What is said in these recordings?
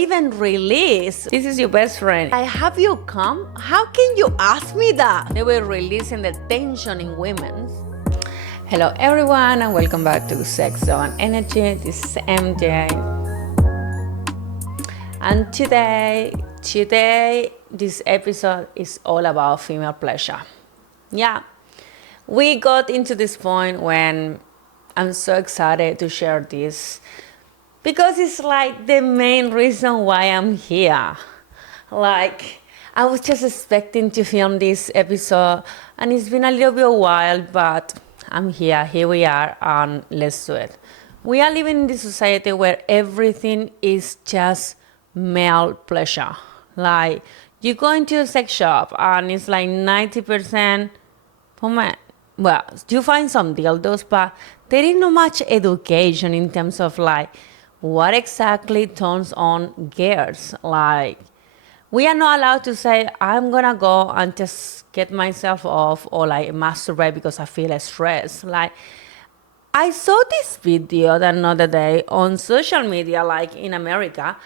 even release. This is your best friend. Have you come? How can you ask me that? They were releasing the tension in women. Hello everyone and welcome back to Sex Zone Energy. This is MJ. And today this episode is all about female pleasure. Yeah, we got into this point when I'm so excited to share this because it's like the main reason why I'm here. Like, I was just expecting to film this episode and it's been a little bit a while, but I'm here we are, and let's do it. We are living in this society where everything is just male pleasure. Like, you go into a sex shop and it's like 90% for men. Well, you find some dildos, but there is not much education in terms of like what exactly turns on girls. Like, we are not allowed to say, I'm gonna go and just get myself off or like masturbate because I feel stressed. Like, I saw this video the other day on social media, like in America.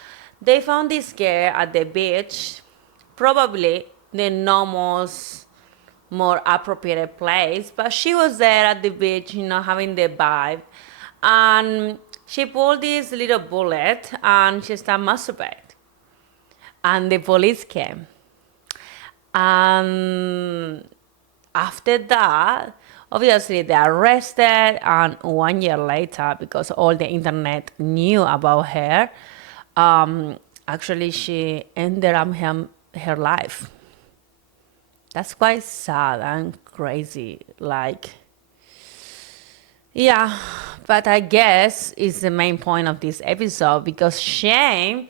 They found this girl at the beach, probably the more appropriate place, but she was there at the beach, having the vibe, and she pulled this little bullet and she started masturbating. And the police came. And after that, obviously they arrested, and 1 year later, because all the internet knew about her, actually she ended up her life. That's quite sad and crazy. Like, yeah, but I guess it's the main point of this episode, because shame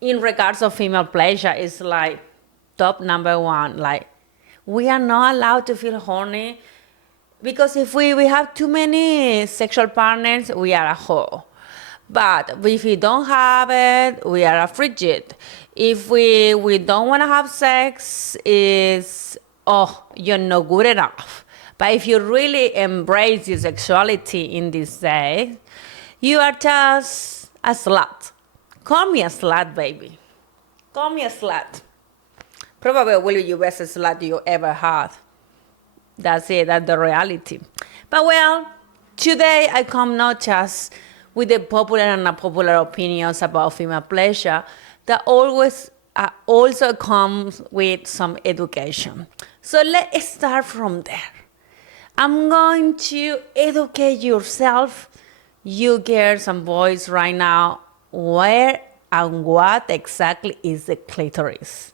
in regards of female pleasure is like top number one. Like, we are not allowed to feel horny, because if we have too many sexual partners, we are a whore. But if we don't have it, we are a frigid. If we don't want to have sex, you're not good enough. But if you really embrace your sexuality in this day, you are just a slut. Call me a slut, baby. Call me a slut. Probably will be the best slut you ever had. That's it, that's the reality. But well, today I come not just with the popular and unpopular opinions about female pleasure, that always also comes with some education. So let's start from there. I'm going to educate yourself, you girls and boys right now, where and what exactly is the clitoris.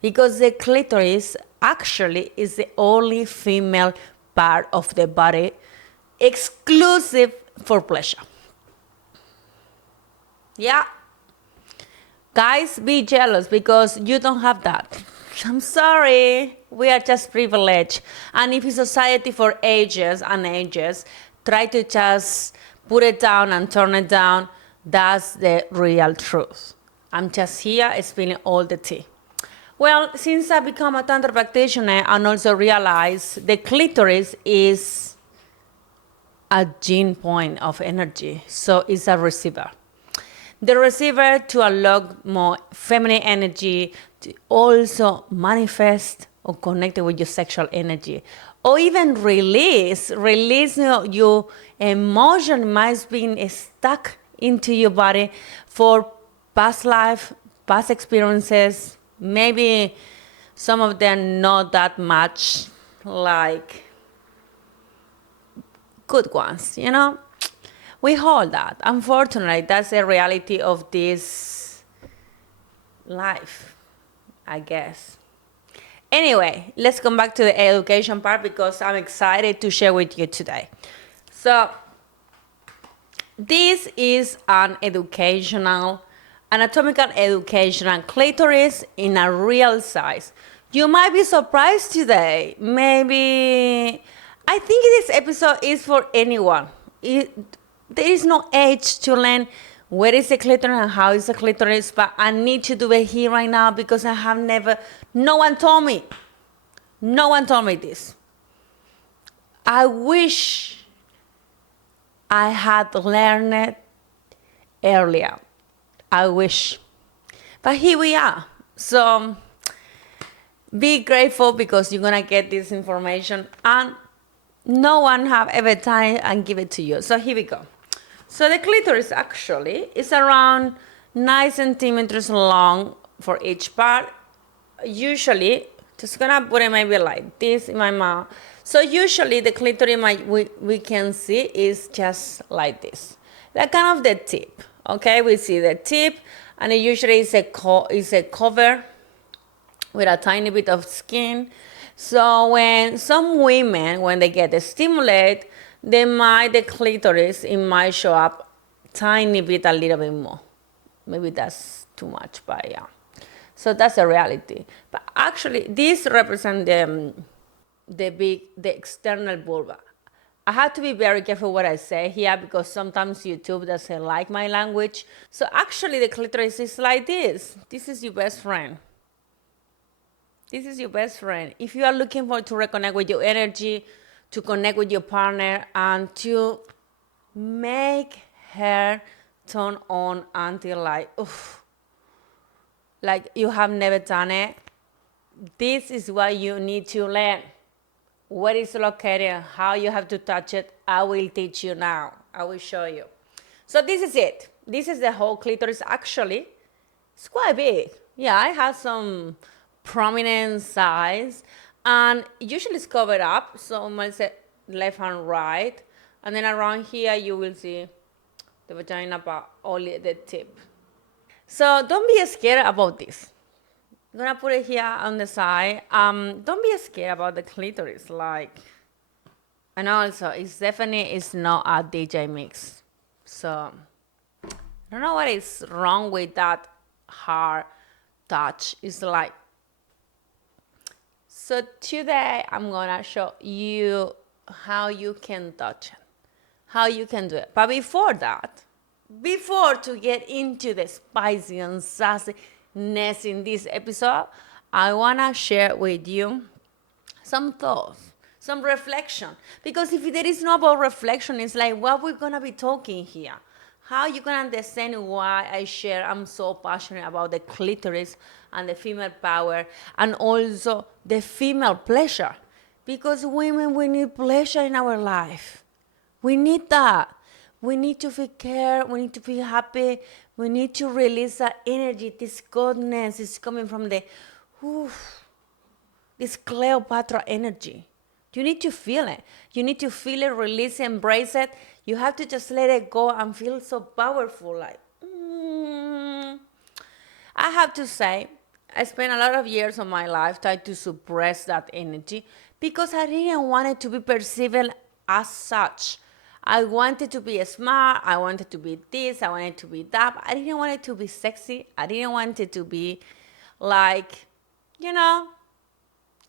Because the clitoris actually is the only female part of the body exclusive for pleasure. Yeah. Guys, be jealous because you don't have that. I'm sorry. We are just privileged. And if society for ages and ages try to just put it down and turn it down, that's the real truth. I'm just here spilling all the tea. Well, since I become a Tantra practitioner and also realize the clitoris is a gene point of energy, so it's a receiver. The receiver to unlock more feminine energy, to also manifest or connect with your sexual energy, or even release your emotion might have been stuck into your body for past life, past experiences, maybe some of them not that much like good ones, We hold that. Unfortunately, that's the reality of this life, I guess. Anyway, let's come back to the education part because I'm excited to share with you today. So, this is an anatomical educational clitoris in a real size. You might be surprised today. Maybe, I think this episode is for anyone. There is no age to learn where is the clitoris and how is the clitoris, but I need to do it here right now because no one told me. No one told me this. I wish I had learned it earlier. I wish. But here we are. So be grateful because you're gonna get this information and no one have ever time and give it to you. So here we go. So the clitoris actually is around 9 centimeters long for each part. Usually, just gonna put it maybe like this in my mouth. So usually the clitoris we can see is just like this, like kind of the tip. Okay, we see the tip, and it usually is a cover with a tiny bit of skin. So when some women, when they get stimulated, the clitoris, it might show up tiny bit, a little bit more. Maybe that's too much, but yeah. So that's a reality. But actually, this represents the external vulva. I have to be very careful what I say here because sometimes YouTube doesn't like my language. So actually, the clitoris is like this. This is your best friend. This is your best friend. If you are looking for to reconnect with your energy, to connect with your partner, and to make her turn on until like, oof, like you have never done it, this is what you need to learn. Where it's located, how you have to touch it, I will teach you now. I will show you. So this is it. This is the whole clitoris. Actually, it's quite big. Yeah, I have some prominent size, and usually it's covered up. So I say left and right, and then around here you will see the vagina, but only the tip. So don't be scared about this. I'm gonna put it here on the side. Don't be scared about the clitoris. Like, and also it's definitely is not a DJ mix. So I don't know what is wrong with that hard touch. It's like, so today I'm gonna show you how you can touch it, how you can do it. But before that, before to get into the spicy and sassiness in this episode, I wanna share with you some thoughts, some reflection. Because if there is no about reflection, it's like what we're gonna be talking here. How you gonna understand why I share? I'm so passionate about the clitoris and the female power and also the female pleasure. Because women, we need pleasure in our life. We need that. We need to feel care. We need to feel happy. We need to release that energy. This goodness is coming from this Cleopatra energy. You need to feel it. You need to feel it, release it, embrace it. You have to just let it go and feel so powerful. Like, I have to say, I spent a lot of years of my life trying to suppress that energy because I didn't want it to be perceived as such. I wanted to be smart. I wanted to be this. I wanted to be that. But I didn't want it to be sexy. I didn't want it to be like,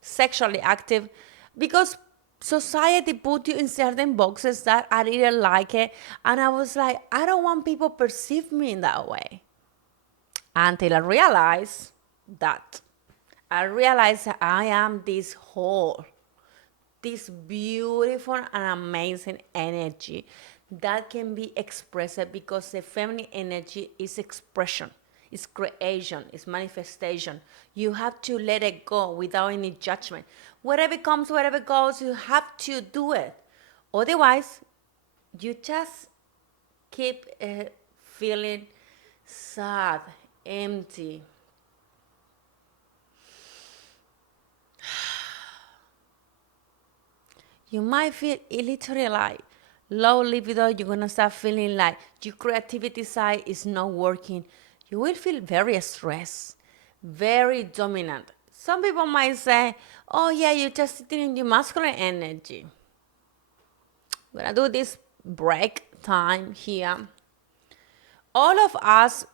sexually active, because society put you in certain boxes that I didn't like it. And I was like, I don't want people perceive me in that way. Until I realized that. I realized that I am this whole, this beautiful and amazing energy that can be expressed because the feminine energy is expression. It's creation, it's manifestation. You have to let it go without any judgment. Whatever comes, whatever goes, you have to do it. Otherwise, you just keep feeling sad, empty. You might feel literally like low libido. You're gonna start feeling like your creativity side is not working. You will feel very stressed, very dominant. Some people might say, oh yeah, you're just sitting in your masculine energy. I'm gonna do this break time here. All of us,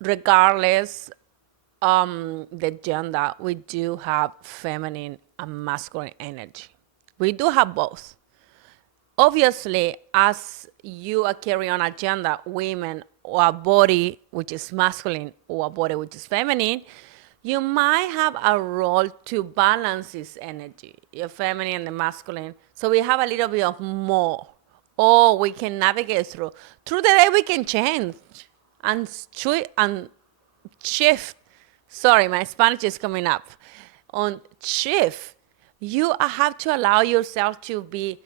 regardless the gender, we do have feminine and masculine energy. We do have both. Obviously, as you are carrying on a gender, women, or a body which is masculine or a body which is feminine, you might have a role to balance this energy, your feminine and the masculine. So we have a little bit of more, or we can navigate through. Through the day, we can change and shift Sorry, my Spanish is coming up. On shift, you have to allow yourself to be,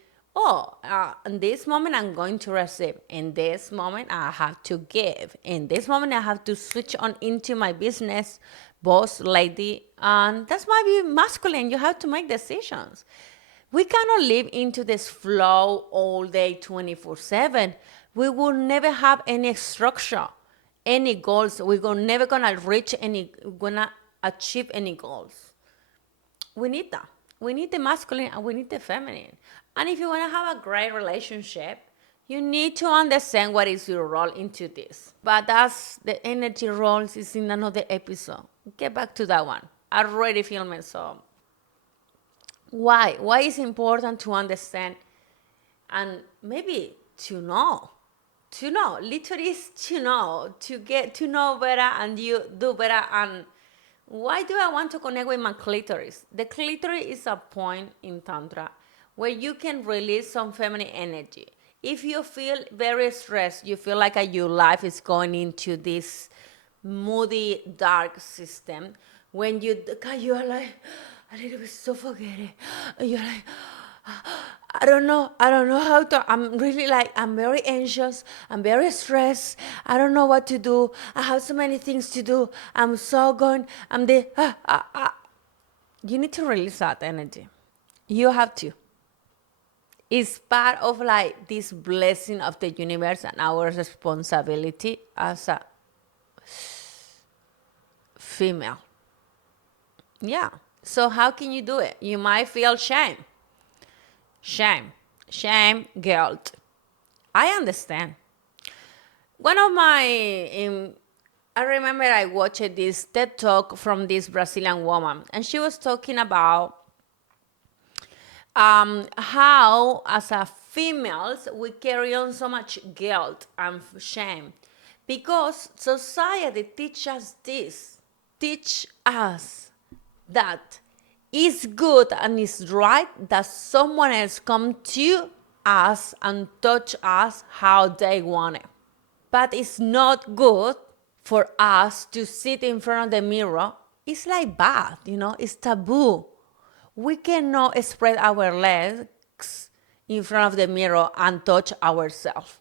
in this moment I'm going to receive. In this moment I have to give. In this moment I have to switch on into my business, boss lady. And that's might be masculine. You have to make decisions. We cannot live into this flow all day 24/7. We will never have any structure, any goals. We're never gonna reach any, gonna achieve any goals. We need that. We need the masculine and we need the feminine. And if you want to have a great relationship, you need to understand what is your role into this. But that's the energy roles is in another episode. Get back to that one. I already filmed it, so why? Why is it important to understand and maybe to know? To know, literally is to know, to get to know better and you do better. And why do I want to connect with my clitoris? The clitoris is a point in Tantra where you can release some feminine energy. If you feel very stressed, you feel like your life is going into this moody, dark system. When you are like a little bit suffocated, and you're like, I don't know how to, I'm very anxious, I'm very stressed, I don't know what to do, I have so many things to do, I'm so gone, I'm the, You need to release that energy. You have to. It's part of like this blessing of the universe and our responsibility as a female. Yeah. So how can you do it? You might feel shame, guilt. I understand. One of my, I remember I watched this TED talk from this Brazilian woman, and she was talking about how, as a females, we carry on so much guilt and shame because society teach us that it's good and it's right that someone else come to us and touch us how they want it. But it's not good for us to sit in front of the mirror. It's like bad, it's taboo. We cannot spread our legs in front of the mirror and touch ourselves.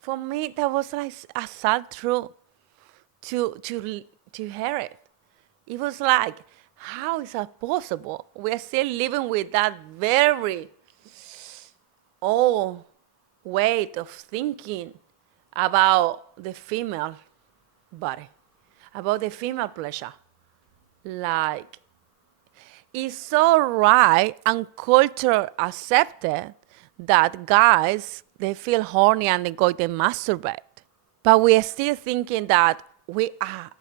For me, that was like a sad truth to hear it. It was like, how is that possible? We are still living with that very old weight of thinking about the female body, about the female pleasure. Like, it's so right and culture accepted that guys, they feel horny and they masturbate. But we are still thinking that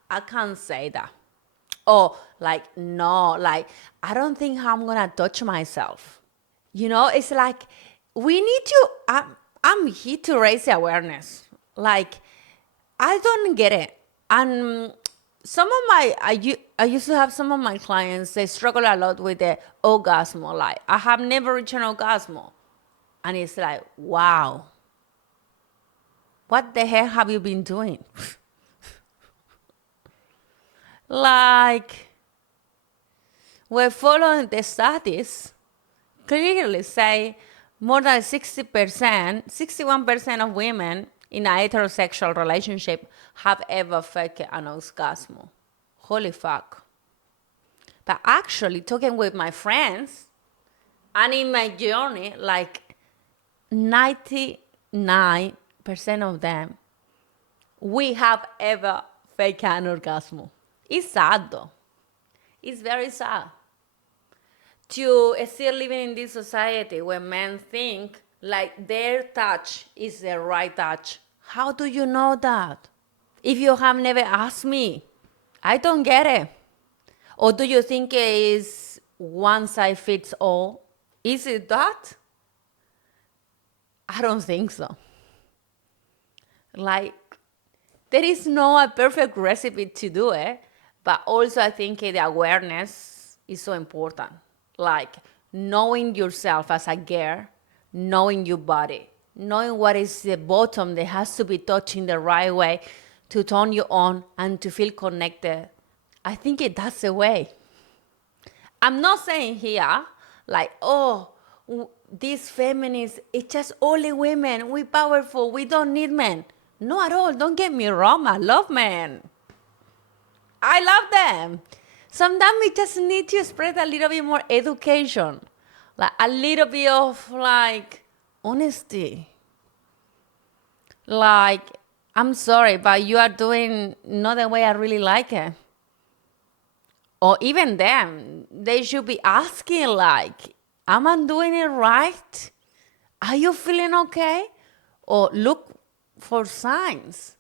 I can't say that. Oh, like, no, like, I don't think I'm gonna touch myself. It's like, we need to, I'm here to raise awareness. Like, I don't get it. And some of I used to have some of my clients, they struggle a lot with the orgasm. Like, I have never reached an orgasm. And it's like, wow, what the hell have you been doing? Like, we're following the studies clearly say more than 60%, 61% of women in a heterosexual relationship have ever faked an orgasm. Holy fuck. But actually, talking with my friends, and in my journey, like 99% of them, we have ever faked an orgasm. It's sad though. It's very sad to still living in this society where men think like their touch is the right touch. How do you know that? If you have never asked me, I don't get it. Or do you think it is one size fits all? Is it that? I don't think so. Like, there is no a perfect recipe to do it, but also I think the awareness is so important. Like, knowing yourself as a girl, knowing your body, knowing what is the bottom that has to be touched in the right way to turn you on and to feel connected, I think that's the way. I'm not saying here, like, oh, these feminists, it's just only women, we powerful, we don't need men. No, at all. Don't get me wrong, I love men. I love them. Sometimes we just need to spread a little bit more education, like a little bit of like honesty. Like, I'm sorry, but you are doing not the way I really like it. Or even them, they should be asking like, am I doing it right? Are you feeling okay? Or look for signs.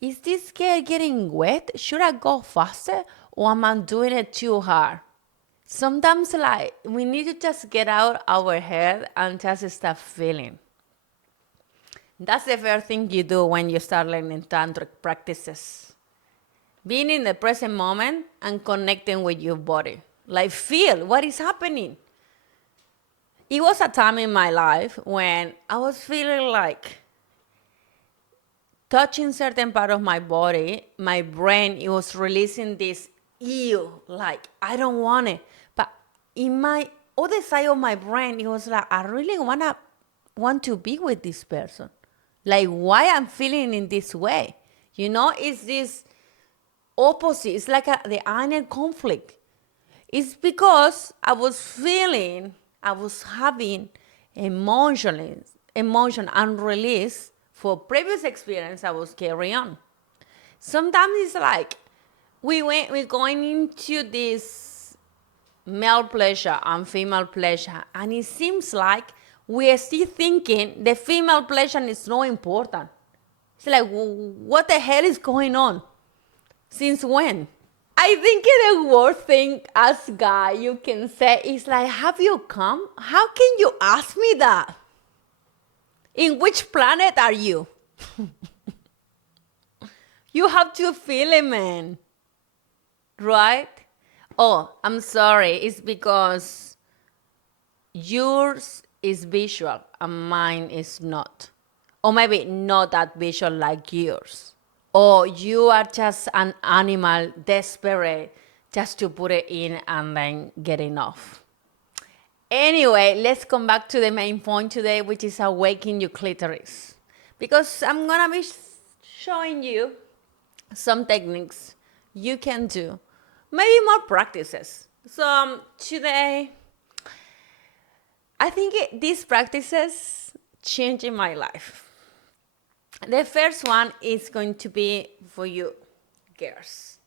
Is this girl getting wet? Should I go faster? Or am I doing it too hard? Sometimes like we need to just get out our head and just start feeling. That's the first thing you do when you start learning tantric practices. Being in the present moment and connecting with your body. Like feel what is happening. It was a time in my life when I was feeling like touching certain part of my body, my brain, it was releasing this ew, like I don't want it. But in my other side of my brain, it was like I really want to be with this person. Like why I'm feeling in this way. You know, it's this opposite. It's like the inner conflict. It's because I was having emotion unreleased for previous experience I was carrying on. Sometimes it's like we're going into this male pleasure and female pleasure, and it seems like we are still thinking the female pleasure is not important. It's like, what the hell is going on? Since when? I think the worst thing as guy you can say is like, have you come? How can you ask me that? In which planet are you? You have to feel it, man. Right? Oh, I'm sorry. It's because yours is visual and mine is not. Or maybe not that visual like yours. Or you are just an animal desperate just to put it in and then getting off. Anyway, let's come back to the main point today, which is awakening your clitoris. Because I'm going to be showing you some techniques you can do, maybe more practices. So today, I think these practices changed my life. The first one is going to be for you girls.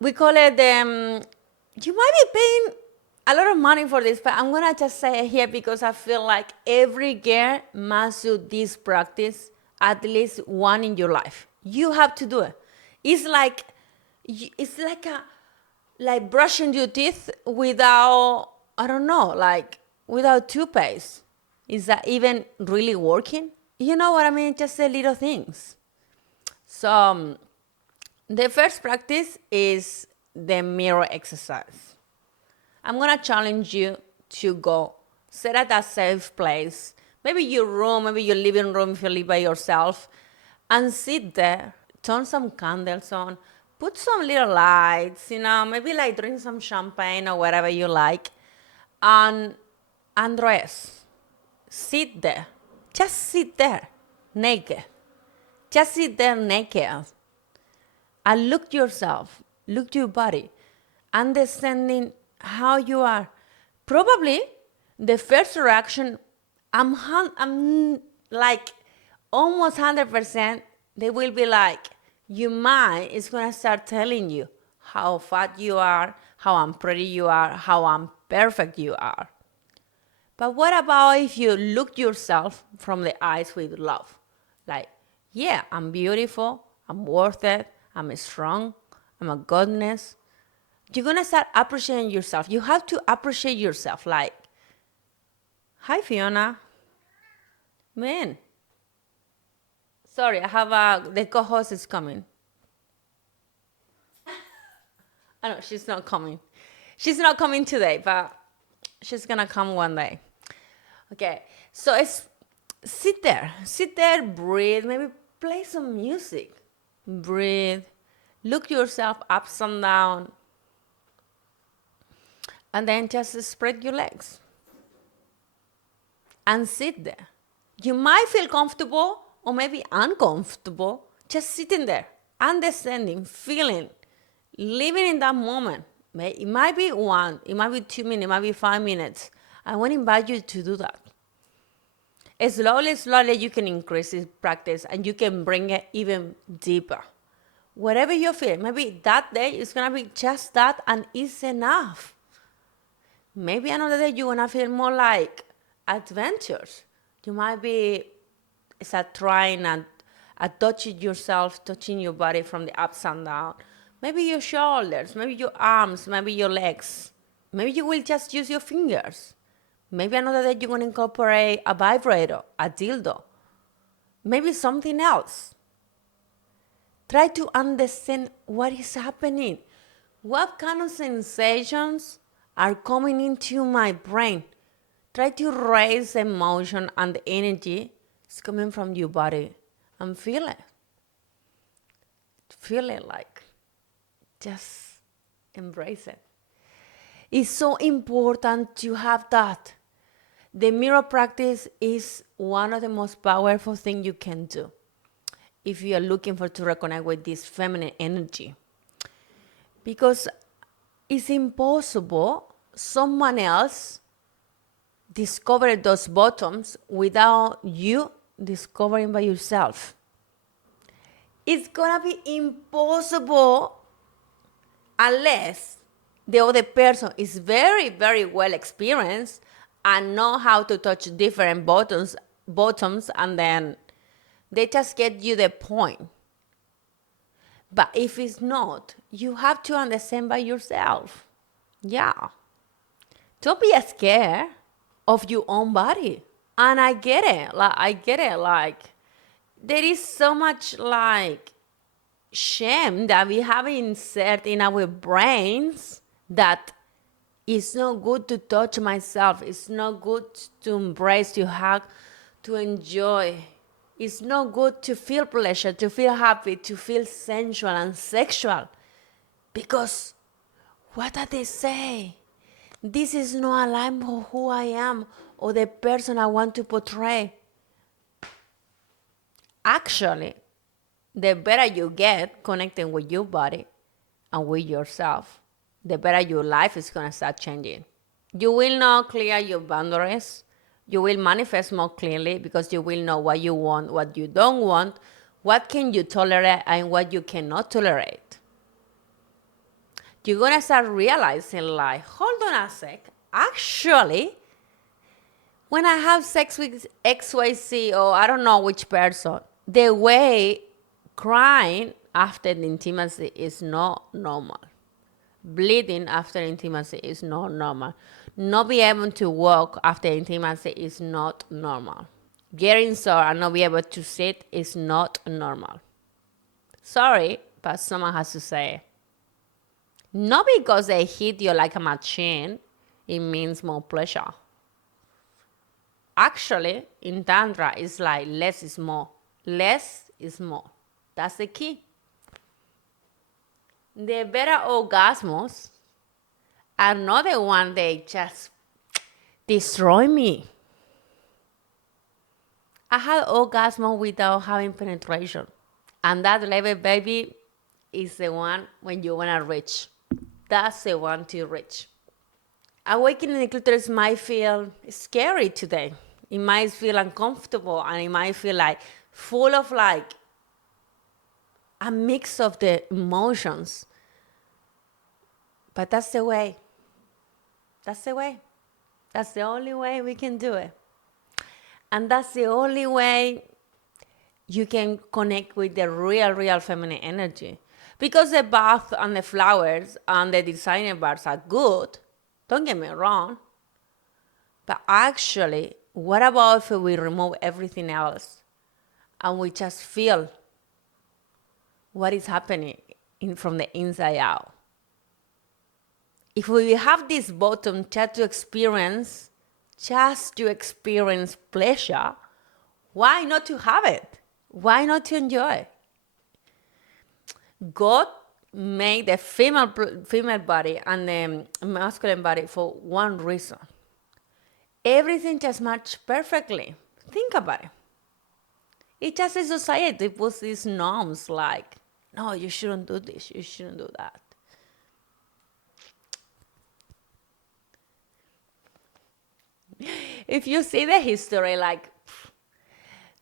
We call it, you might be paying a lot of money for this, but I'm going to just say it here because I feel like every girl must do this practice at least one in your life. You have to do it. It's like brushing your teeth without, I don't know, like without toothpaste. Is that even really working? You know what I mean? Just the little things. So the first practice is the mirror exercise. I'm going to challenge you to go sit at a safe place, maybe your room, maybe your living room if you live by yourself, and sit there, turn some candles on, put some little lights, maybe like drink some champagne or whatever you like, and undress. Sit there. Just sit there, naked. Just sit there naked. And look yourself, look to your body, understanding how you are. Probably the first reaction, I'm like almost 100%, they will be like, your mind is going to start telling you how fat you are, how unpretty you are, how imperfect you are. But what about if you look yourself from the eyes with love? Like, yeah, I'm beautiful, I'm worth it, I'm strong, I'm a goddess. You're going to start appreciating yourself. You have to appreciate yourself. Like, hi, Fiona. Man. Sorry, I have the co-host is coming. I know, she's not coming. She's not coming today, but she's going to come one day. Okay, so sit there, breathe, maybe play some music, breathe, look yourself ups and down, and then just spread your legs and sit there. You might feel comfortable or maybe uncomfortable just sitting there, understanding, feeling, living in that moment. It might be 1, it might be 2 minutes, it might be 5 minutes. I want to invite you to do that. Slowly, you can increase this practice and you can bring it even deeper. Whatever you feel, maybe that day is going to be just that and it's enough. Maybe another day you're going to feel more like adventures. You might be trying and touching yourself, touching your body from the ups and down. Maybe your shoulders, maybe your arms, maybe your legs. Maybe you will just use your fingers. Maybe another day you're going to incorporate a vibrator, a dildo. Maybe something else. Try to understand what is happening. What kind of sensations are coming into my brain? Try to raise the emotion and the energy is coming from your body and feel it. Feel it like, just embrace it. It's so important to have that. The mirror practice is one of the most powerful things you can do if you are looking to reconnect with this feminine energy. Because it's impossible someone else discover those bottoms without you discovering by yourself. It's gonna be impossible unless the other person is very, very well experienced and know how to touch different bottoms, and then they just get you the point. But if it's not, you have to understand by yourself. Yeah. Don't be scared of your own body. And I get it. Like, there is so much, like, shame that we have inserted in our brains that it's not good to touch myself. It's not good to embrace, to hug, to enjoy. It's not good to feel pleasure, to feel happy, to feel sensual and sexual. Because what do they say? This is not aligned with who I am or the person I want to portray. Actually, the better you get connecting with your body and with yourself, the better your life is going to start changing. You will now clear your boundaries. You will manifest more clearly because you will know what you want, what you don't want, what can you tolerate, and what you cannot tolerate. You're going to start realizing, like, hold on a sec. Actually, when I have sex with XYZ or I don't know which person, the way crying after the intimacy is not normal. Bleeding after intimacy is not normal. Not being able to walk after intimacy is not normal. Getting sore and not be able to sit is not normal. Sorry, but someone has to say it. Not because they hit you like a machine, it means more pleasure. Actually, in Tantra, it's like less is more. Less is more. That's the key. The better orgasms are not the one they just destroy me. I had orgasm without having penetration. And that level, baby, is the one when you want to reach. That's the one to reach. Awakening the clitoris might feel scary today. It might feel uncomfortable and it might feel like full of like a mix of the emotions. But that's the way. That's the way. That's the only way we can do it. And that's the only way you can connect with the real feminine energy. Because the bath and the flowers and the designer bars are good, don't get me wrong. But actually, what about if we remove everything else and we just feel what is happening from the inside out? If we have this bottom just to experience pleasure, why not to have it? Why not to enjoy? God made the female body and the masculine body for one reason. Everything just matched perfectly. Think about it. It's just a society puts these norms like, no, you shouldn't do this, you shouldn't do that. If you see the history, like,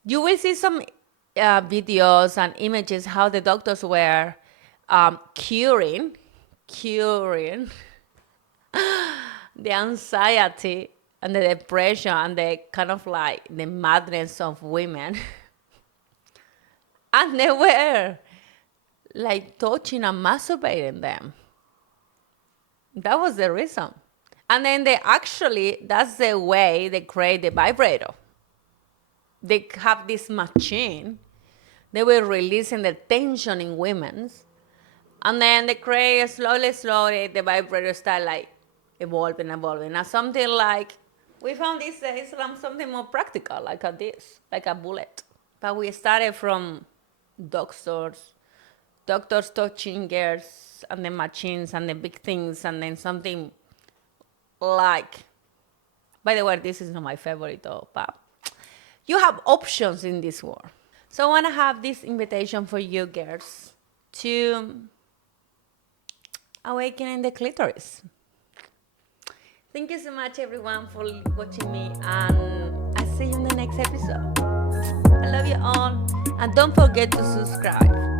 you will see some videos and images how the doctors were curing the anxiety and the depression and the kind of like the madness of women. And they were like touching and masturbating them. That was the reason. And then that's the way they create the vibrator. They have this machine. They were releasing the tension in women's. And then they create slowly, the vibrator start like evolving. Now something like, we found this something more practical, like like a bullet. But we started from doctors touching girls and the machines and the big things, and then something like, by the way, this is not my favorite though, but you have options in this world. So I want to have this invitation for you girls to awaken the clitoris. Thank you so much everyone for watching me, and I'll see you in the next episode. I love you all, and don't forget to subscribe.